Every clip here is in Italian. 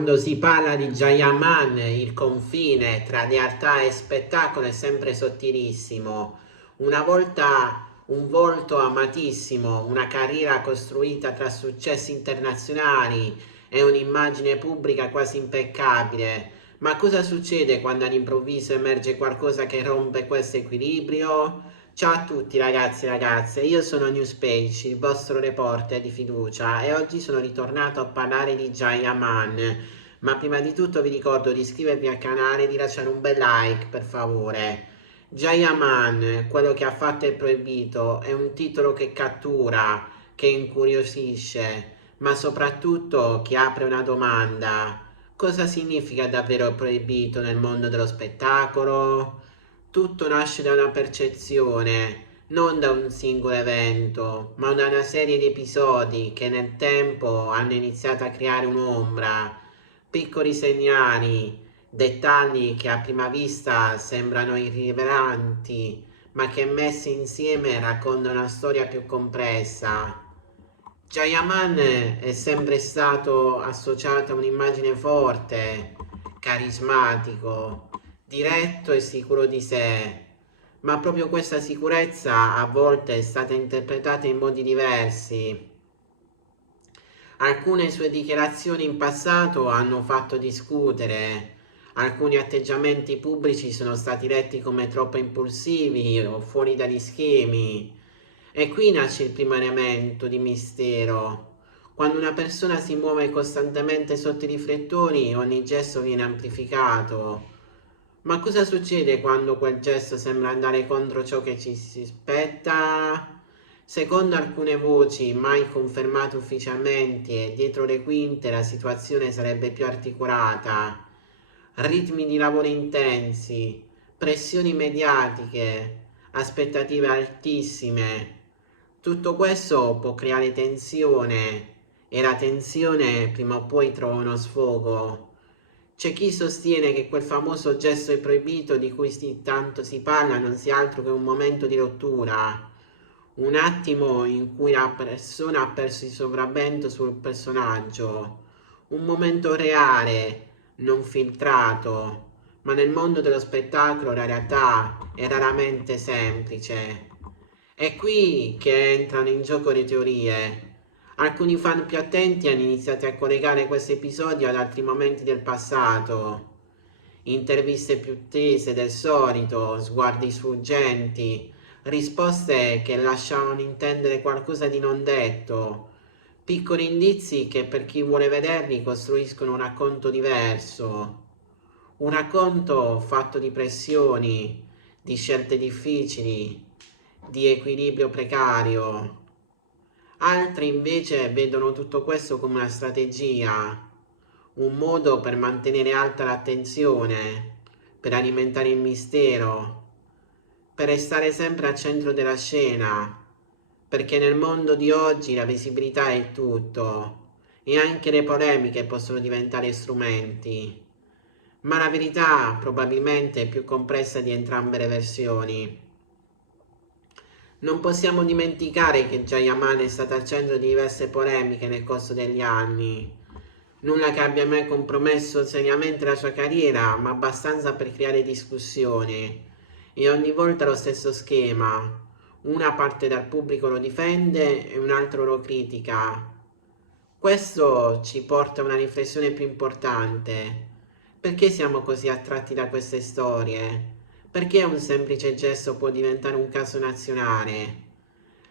Quando si parla di Jayaman, il confine tra realtà e spettacolo è sempre sottilissimo. Una volta un volto amatissimo, una carriera costruita tra successi internazionali e un'immagine pubblica quasi impeccabile. Ma cosa succede quando all'improvviso emerge qualcosa che rompe questo equilibrio? Ciao a tutti ragazzi e ragazze, io sono Newspage, il vostro reporter di fiducia e oggi sono ritornato a parlare di Jayaman. Ma prima di tutto vi ricordo di iscrivervi al canale e di lasciare un bel like per favore. Jayaman, quello che ha fatto è proibito, è un titolo che cattura, che incuriosisce, ma soprattutto che apre una domanda. Cosa significa davvero proibito nel mondo dello spettacolo? Tutto nasce da una percezione, non da un singolo evento, ma da una serie di episodi che nel tempo hanno iniziato a creare un'ombra, piccoli segnali, dettagli che a prima vista sembrano irrilevanti, ma che messi insieme raccontano una storia più complessa. Jayaman è sempre stato associato a un'immagine forte, carismatico, diretto e sicuro di sé, ma proprio questa sicurezza a volte è stata interpretata in modi diversi. Alcune sue dichiarazioni in passato hanno fatto discutere, alcuni atteggiamenti pubblici sono stati letti come troppo impulsivi o fuori dagli schemi. E qui nasce il primo elemento di mistero. Quando una persona si muove costantemente sotto i riflettori, ogni gesto viene amplificato. Ma cosa succede quando quel gesto sembra andare contro ciò che ci si aspetta? Secondo alcune voci, mai confermate ufficialmente, dietro le quinte la situazione sarebbe più articolata. Ritmi di lavoro intensi, pressioni mediatiche, aspettative altissime. Tutto questo può creare tensione e la tensione prima o poi trova uno sfogo. C'è chi sostiene che quel famoso gesto è proibito di cui tanto si parla non sia altro che un momento di rottura, un attimo in cui la persona ha perso il sopravvento sul personaggio, un momento reale, non filtrato, ma nel mondo dello spettacolo la realtà è raramente semplice. È qui che entrano in gioco le teorie. Alcuni fan più attenti hanno iniziato a collegare questo episodio ad altri momenti del passato, interviste più tese del solito, sguardi sfuggenti, risposte che lasciavano intendere qualcosa di non detto, piccoli indizi che per chi vuole vederli costruiscono un racconto diverso, un racconto fatto di pressioni, di scelte difficili, di equilibrio precario. Altri invece vedono tutto questo come una strategia, un modo per mantenere alta l'attenzione, per alimentare il mistero, per restare sempre al centro della scena, perché nel mondo di oggi la visibilità è tutto e anche le polemiche possono diventare strumenti. Ma la verità probabilmente è più complessa di entrambe le versioni. Non possiamo dimenticare che Jayaman è stata al centro di diverse polemiche nel corso degli anni. Nulla che abbia mai compromesso seriamente la sua carriera, ma abbastanza per creare discussioni. E ogni volta lo stesso schema. Una parte del pubblico lo difende e un altro lo critica. Questo ci porta a una riflessione più importante. Perché siamo così attratti da queste storie? Perché un semplice gesto può diventare un caso nazionale?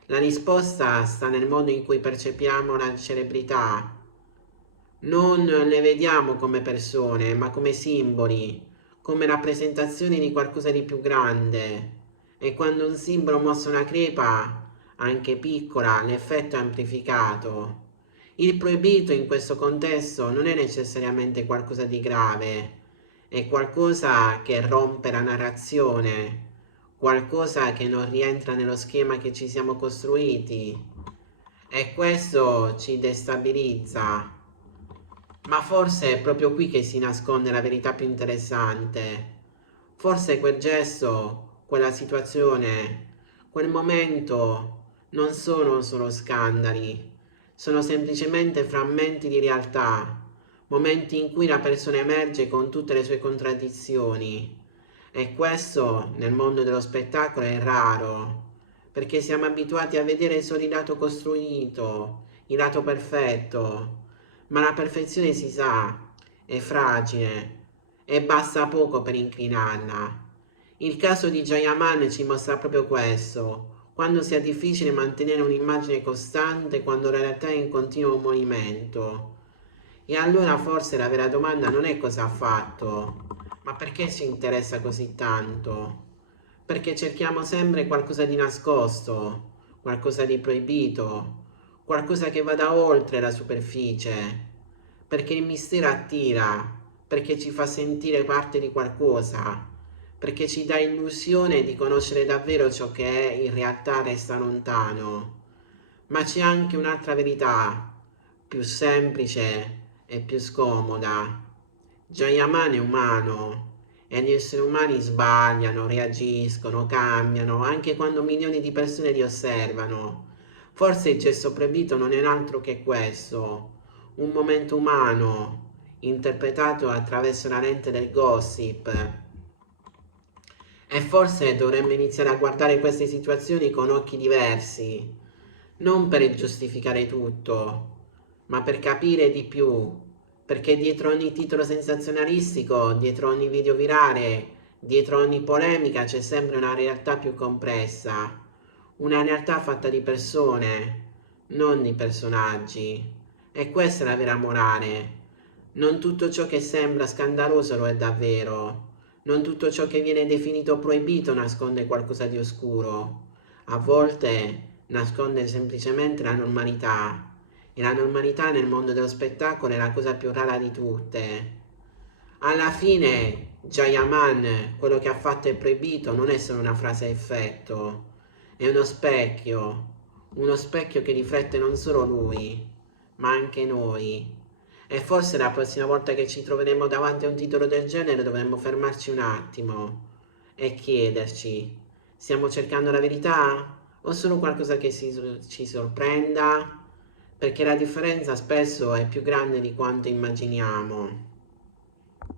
La risposta sta nel modo in cui percepiamo la celebrità. Non le vediamo come persone, ma come simboli, come rappresentazioni di qualcosa di più grande. E quando un simbolo mossa una crepa, anche piccola, l'effetto è amplificato. Il proibito in questo contesto non è necessariamente qualcosa di grave, è qualcosa che rompe la narrazione, qualcosa che non rientra nello schema che ci siamo costruiti e questo ci destabilizza. Ma forse è proprio qui che si nasconde la verità più interessante. Forse quel gesto, quella situazione, quel momento non sono solo scandali, sono semplicemente frammenti di realtà, momenti in cui la persona emerge con tutte le sue contraddizioni. E questo nel mondo dello spettacolo è raro, perché siamo abituati a vedere solo il lato costruito, il lato perfetto, ma la perfezione si sa, è fragile e basta poco per inclinarla. Il caso di Jayaman ci mostra proprio questo, quando sia difficile mantenere un'immagine costante quando la realtà è in continuo movimento. E allora forse la vera domanda non è cosa ha fatto, ma perché ci interessa così tanto? Perché cerchiamo sempre qualcosa di nascosto, qualcosa di proibito, qualcosa che vada oltre la superficie, perché il mistero attira, perché ci fa sentire parte di qualcosa, perché ci dà illusione di conoscere davvero ciò che è in realtà resta lontano. Ma c'è anche un'altra verità, più semplice e più scomoda. Jayaman è umano e gli esseri umani sbagliano, reagiscono, cambiano, anche quando milioni di persone li osservano. Forse il gesto proibito non è altro che questo, un momento umano, interpretato attraverso la lente del gossip. E forse dovremmo iniziare a guardare queste situazioni con occhi diversi, non per giustificare tutto, ma per capire di più, perché dietro ogni titolo sensazionalistico, dietro ogni video virale, dietro ogni polemica c'è sempre una realtà più complessa, una realtà fatta di persone, non di personaggi. E questa è la vera morale. Non tutto ciò che sembra scandaloso lo è davvero. Non tutto ciò che viene definito proibito nasconde qualcosa di oscuro. A volte nasconde semplicemente la normalità. E la normalità nel mondo dello spettacolo è la cosa più rara di tutte. Alla fine, Jayaman, quello che ha fatto è proibito, non è solo una frase a effetto, è uno specchio che riflette non solo lui, ma anche noi. E forse la prossima volta che ci troveremo davanti a un titolo del genere dovremmo fermarci un attimo e chiederci, stiamo cercando la verità o solo qualcosa che ci sorprenda? Perché la differenza spesso è più grande di quanto immaginiamo.